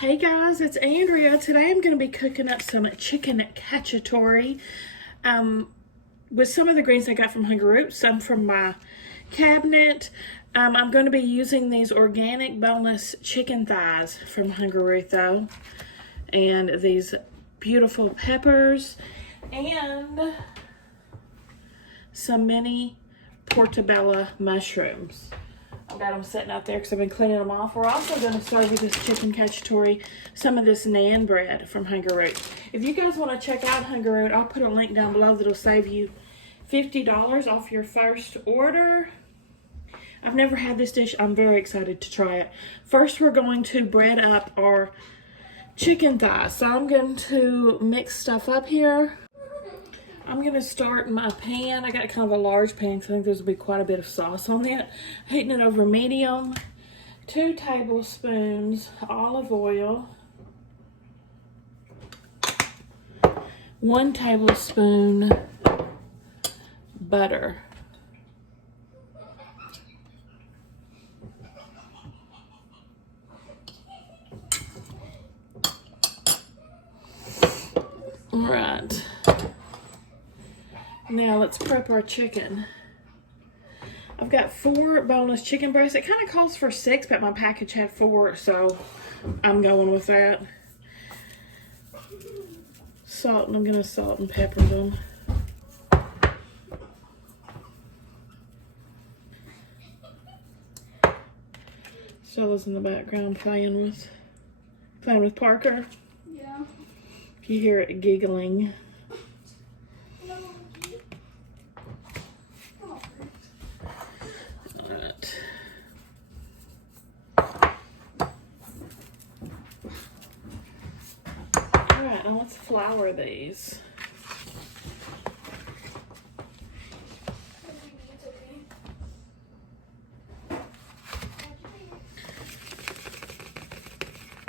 Hey guys, it's Andrea. Today I'm going to be cooking up some chicken cacciatore with some of the greens I got from Paragould, some from my cabinet. I'm going to be using these organic boneless chicken thighs from Paragould though, and these beautiful peppers and some mini portobello mushrooms. I've got them sitting out there because I've been cleaning them off. We're also going to serve with this chicken cacciatore some of this naan bread from Paragould. If you guys want to check out Paragould, I'll put a link down below that'll save you $50 off your first order. I've never had this dish. I'm very excited to try it. First, we're going to bread up our chicken thighs. So I'm going to mix stuff up here. I'm going to start my pan. I got kind of a large pan because I think there's going to be quite a bit of sauce on that. Heating it over medium. 2 tablespoons olive oil. 1 tablespoon butter. All right. Now let's prep our chicken. I've got 4 boneless chicken breasts. It kind of calls for 6, but my package had 4, so I'm going with that. Salt, and I'm going to salt and pepper them. Stella's in the background playing with Parker. Yeah. If you hear it giggling. Alright, now let's flour these.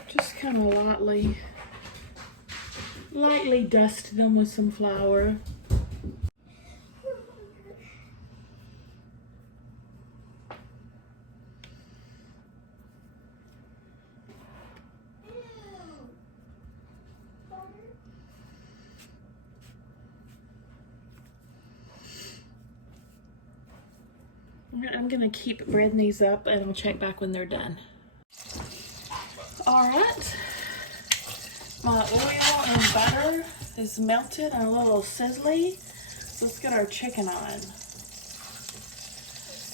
Just kind of lightly dust them with some flour. I'm going to keep breading these up and I'll check back when they're done. Alright, my oil and butter is melted and a little sizzly. So let's get our chicken on.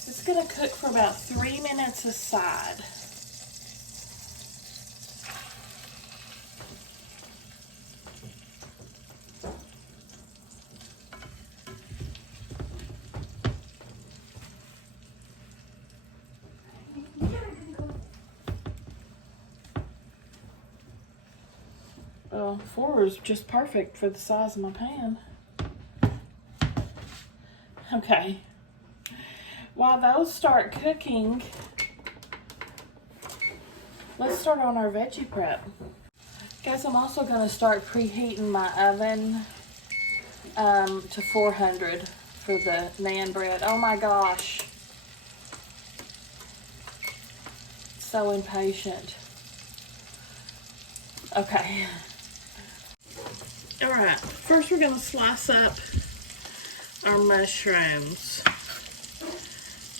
It's going to cook for about 3 minutes aside. Well, 4 is just perfect for the size of my pan. Okay. While those start cooking, let's start on our veggie prep. Guys, I'm also going to start preheating my oven to 400 for the naan bread. Oh my gosh. So impatient. Okay. Alright, first we're going to slice up our mushrooms.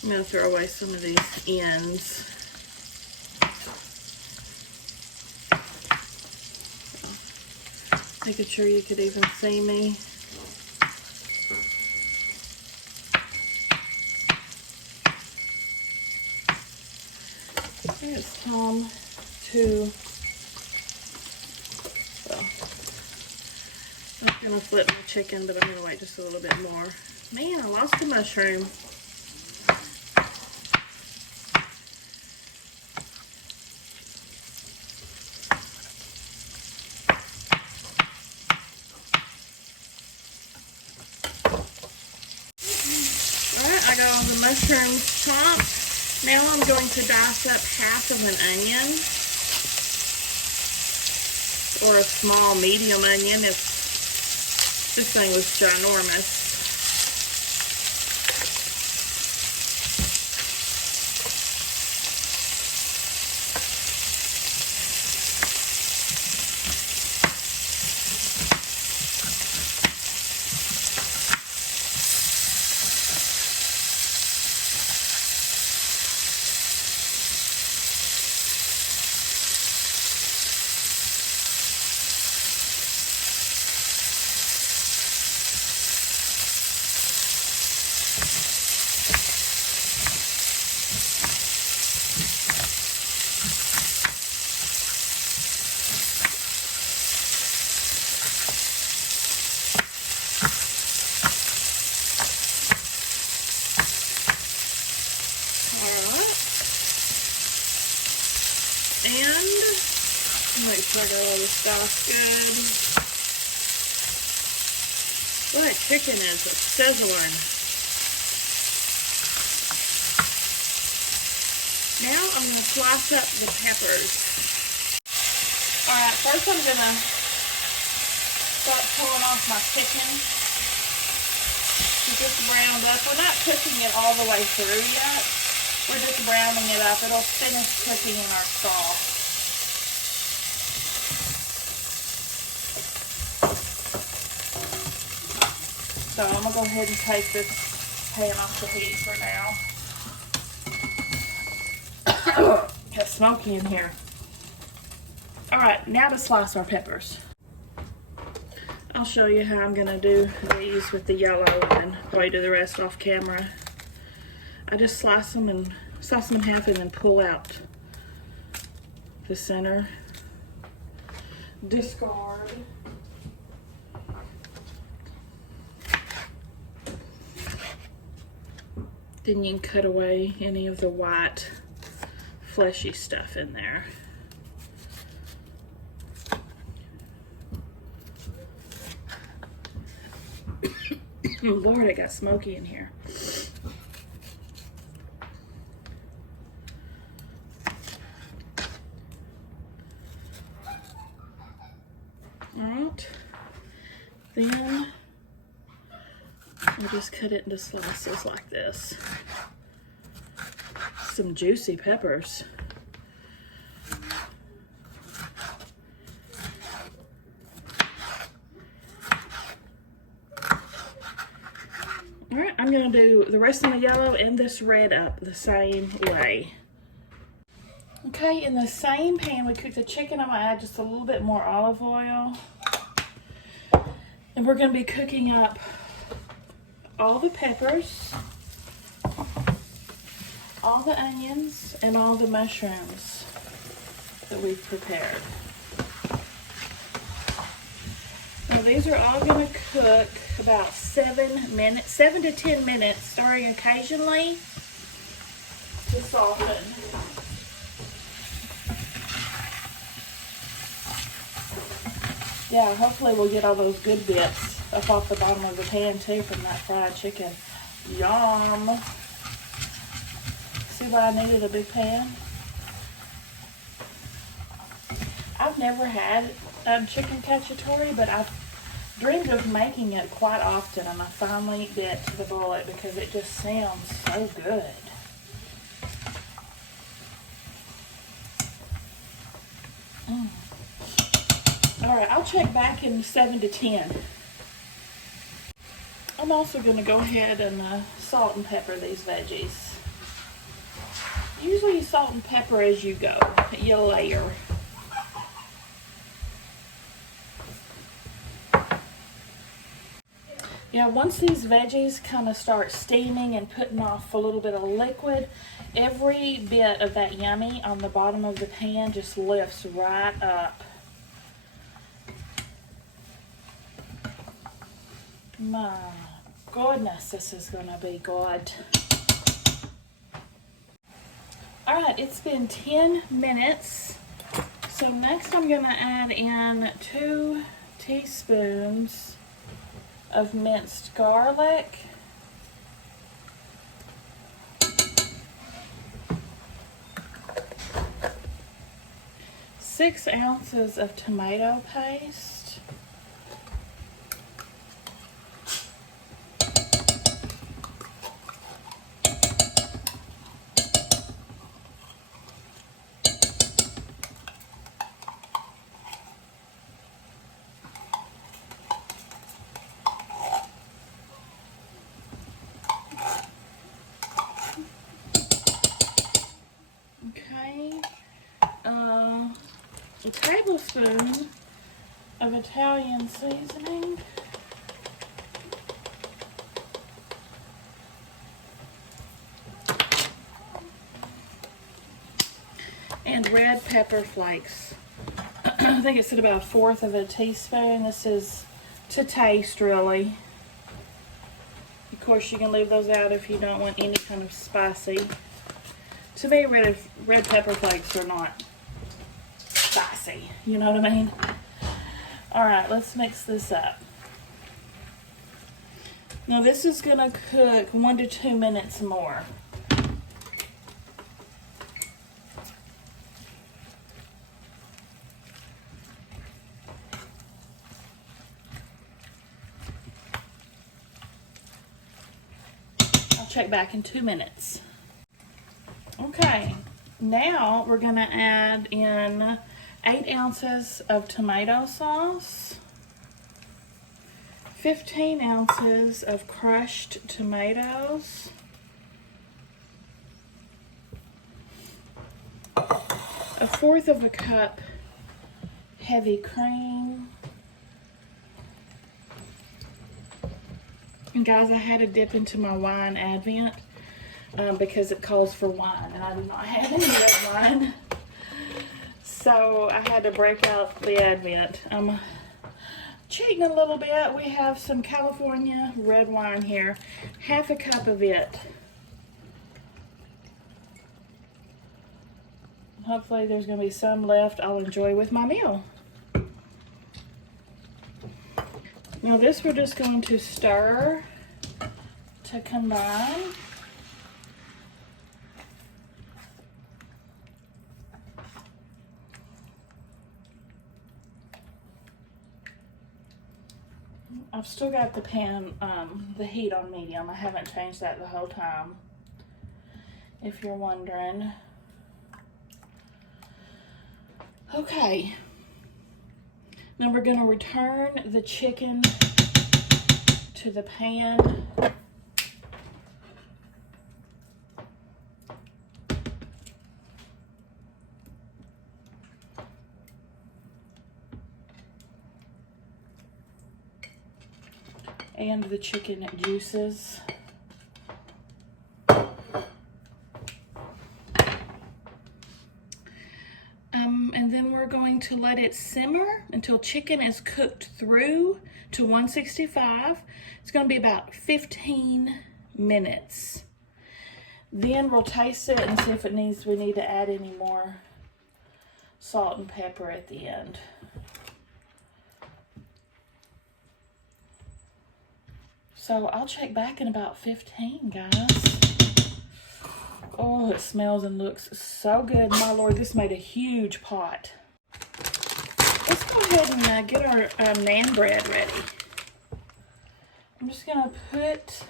I'm going to throw away some of these ends. Making sure you could even see me. It's time to... I'm going to flip my chicken, but I'm going to wait just a little bit more. Man, I lost the mushroom. Alright, I got all the mushrooms chopped. Now I'm going to dice up half of an onion. Or a small medium onion if this thing was ginormous. And make sure I got all the sauce good. Boy, that chicken is sizzling. Now I'm going to slice up the peppers. Alright, first I'm going to start pulling off my chicken. It's just browned up. We're not cooking it all the way through yet. We're just browning it up. It'll finish cooking in our sauce. So I'm going to go ahead and take this pan off the heat for now. It's smoky in here. Alright, now to slice our peppers. I'll show you how I'm going to do these with the yellow and probably do the rest off camera. I just slice them in half and then pull out the center. Discard. Then you can cut away any of the white fleshy stuff in there. Oh Lord, it got smoky in here. Alright, then we'll just cut it into slices like this. Some juicy peppers. Alright, I'm going to do the rest of the yellow and this red up the same way. Okay, in the same pan we cooked the chicken. I'm going to add just a little bit more olive oil. And we're going to be cooking up all the peppers, all the onions, and all the mushrooms that we've prepared. Now these are all going to cook about 7 to 10 minutes, stirring occasionally to soften. Yeah, hopefully we'll get all those good bits up off the bottom of the pan too from that fried chicken. Yum! See why I needed a big pan? I've never had chicken cacciatore, but I've dreamed of making it quite often, and I finally bit the bullet because it just sounds so good. Alright, I'll check back in 7 to 10. I'm also going to go ahead and salt and pepper these veggies. Usually you salt and pepper as you go. You layer. Yeah, once these veggies kind of start steaming and putting off a little bit of liquid, every bit of that yummy on the bottom of the pan just lifts right up. My goodness, this is going to be good. Alright, it's been 10 minutes. So next I'm going to add in 2 teaspoons of minced garlic. 6 ounces of tomato paste. A tablespoon of Italian seasoning. And red pepper flakes. I think it's at about 1/4 of a teaspoon. This is to taste, really. Of course, you can leave those out if you don't want any kind of spicy. To me, red pepper flakes are not spicy. You know what I mean? All right, let's mix this up. Now this is gonna cook 1 to 2 minutes more. I'll check back in 2 minutes. Okay, now we're gonna add in 8 ounces of tomato sauce, 15 ounces of crushed tomatoes, a 1/4 of a cup heavy cream. And guys, I had to dip into my wine Advent because it calls for wine, and I do not have any red wine. So I had to break out the Advent. I'm cheating a little bit. We have some California red wine here, 1/2 a cup of it. Hopefully there's going to be some left I'll enjoy with my meal. Now this we're just going to stir to combine. I've still got the pan, the heat on medium. I haven't changed that the whole time, if you're wondering. Okay. Now we're going to return the chicken to the pan. And the chicken juices. And then we're going to let it simmer until chicken is cooked through to 165. It's going to be about 15 minutes. Then we'll taste it and see if we need to add any more salt and pepper at the end. So I'll check back in about 15, guys. Oh, it smells and looks so good. My Lord, this made a huge pot. Let's go ahead and get our naan bread ready. I'm just going to put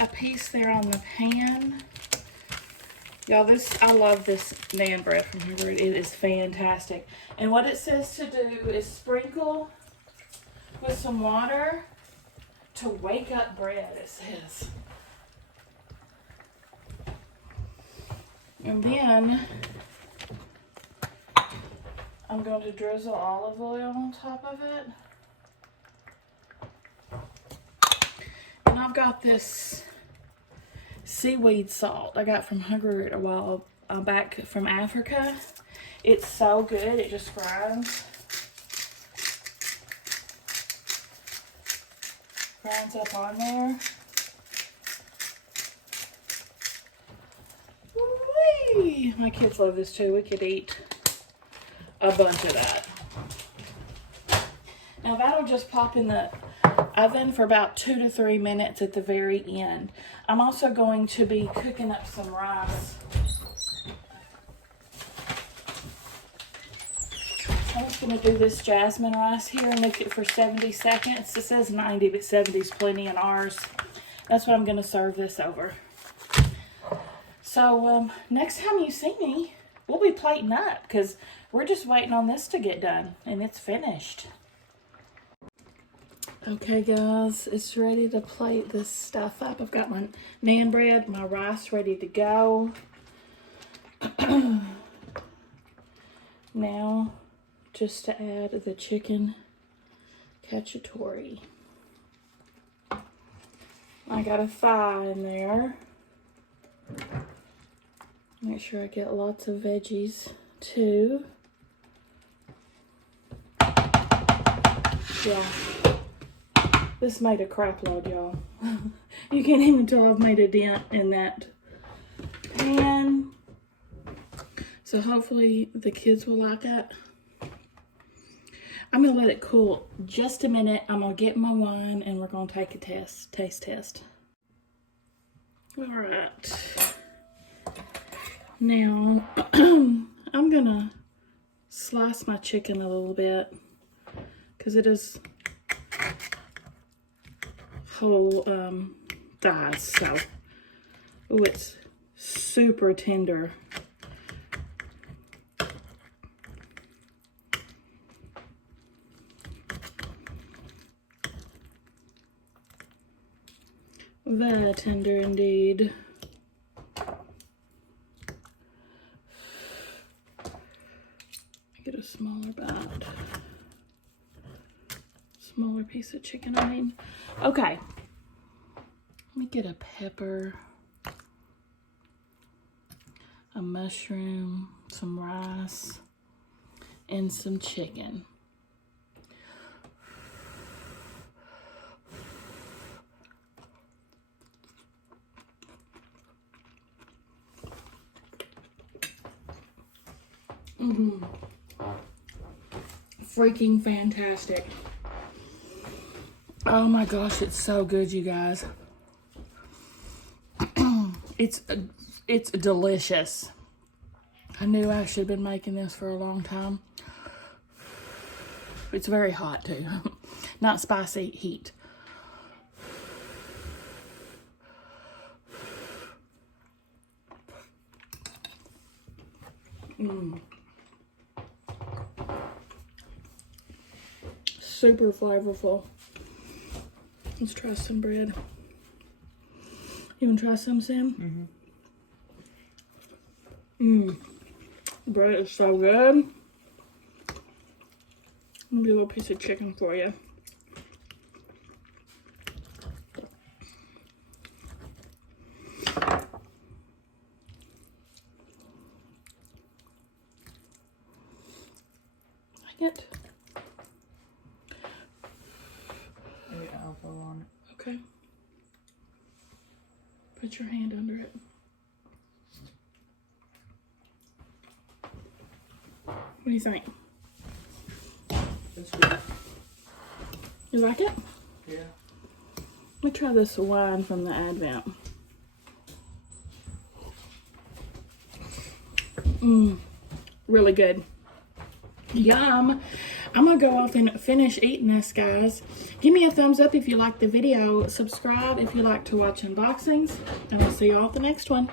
a piece there on the pan. Y'all, I love this naan bread from here. It is fantastic. And what it says to do is sprinkle with some water to wake up bread, it says. And then I'm going to drizzle olive oil on top of it. And I've got this seaweed salt I got from Hungary a while back from Africa. It's so good, it just grinds up on there. Whee! My kids love this too. We could eat a bunch of that. Now that'll just pop in the oven for about 2 to 3 minutes at the very end. I'm also going to be cooking up some rice. I'm just going to do this jasmine rice here and cook it for 70 seconds. It says 90, but 70 is plenty in ours. That's what I'm going to serve this over. So next time you see me, we'll be plating up because we're just waiting on this to get done and it's finished. Okay guys, it's ready to plate this stuff up. I've got my naan bread, my rice ready to go. Now, just to add the chicken cacciatore. I got a thigh in there. Make sure I get lots of veggies too. Yeah. This made a crap load, y'all. You can't even tell I've made a dent in that pan. So hopefully the kids will like it. I'm gonna let it cool just a minute. I'm gonna get my wine and we're gonna take a taste test. All right. Now, I'm gonna slice my chicken a little bit because it is whole thighs, so oh, it's super tender. Very tender indeed. Get a smaller bite. Smaller piece of chicken, I mean. Okay. Let me get a pepper, a mushroom, some rice, and some chicken. Freaking fantastic. Oh my gosh, it's so good, you guys. It's delicious. I knew I should have been making this for a long time. It's very hot too. Not spicy, heat. Super flavorful. Let's try some bread. You want to try some, Sam? Bread is so good. I'll do a little piece of chicken for you. Like it? Your elbow on it. Okay. Put your hand under it. What do you think? That's good. You like it? Yeah. Let me try this wine from the Advent. Really good. Yum. I'm gonna go off and finish eating this, guys. Give me a thumbs up if you like the video. Subscribe if you like to watch unboxings. And I'll see you all at the next one.